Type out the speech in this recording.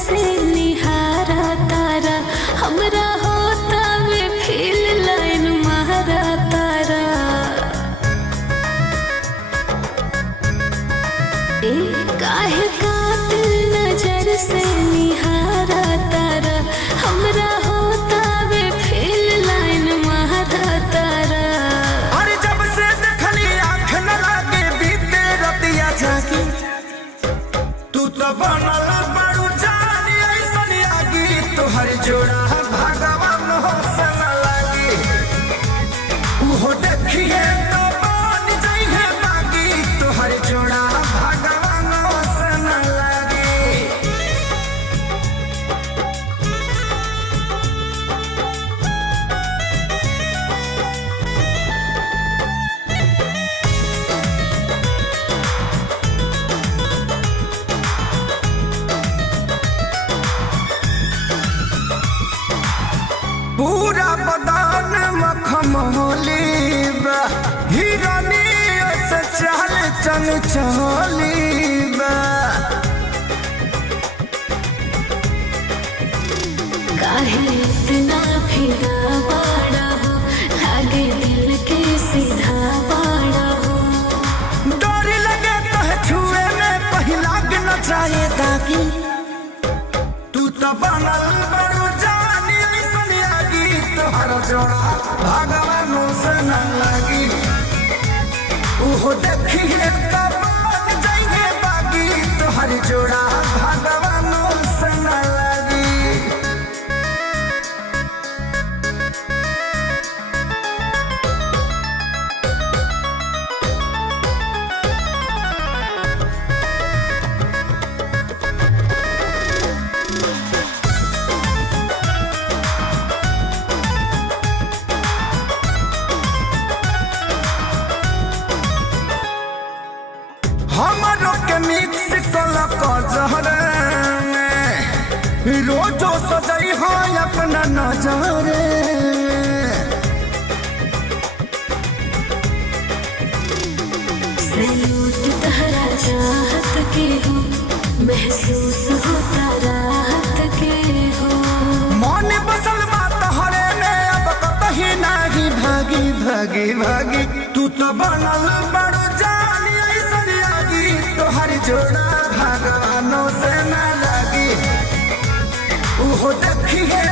से निहारा तारा हमरा होता वे फील लाइन मारा तारा। ए काहे कातिल नजर से निहारा तारा हमरा होता वे फील लाइन मारा तारा। अरे जब से देखली आँख न लागे बीते रतिया जागी तू तो बनल बड़ू जानी ऐसन आगी तोहर जोड़ा भगवान हो से न लागी उहो देखिए तो बन जाइए बागी तोहर जोड़ा भगवान हो से न लागी। पूरा बदान मखमली बा हिरनी से चाल चल चली बा। काहे इतना फिदा बाड़ा हो लागे दिल के सीधा बाड़ा हो। डोरी लगे तो छुए में पहिला न चाहे ताकि तू तो बनल बड़ू जानी ऐसन आगी तोहर जोड़ा भगवान से न लगी उहो देखिए तो बन जाइए बागी तोहर जोड़ा भगवान से न लगी। हमरो के मिक्स कलक जहरे में रोजो सजई हो अपना नजरे। सैलूट तहरा चाहत के हो महसूस होता राहत के हो। मन बसल बात हरे में अब कतही नाही भागी भागी भागी तू तो बनल बड़ो जानी ऐसन आगी तोहर जोड़ा भगवानों से न लगी उहो देखिए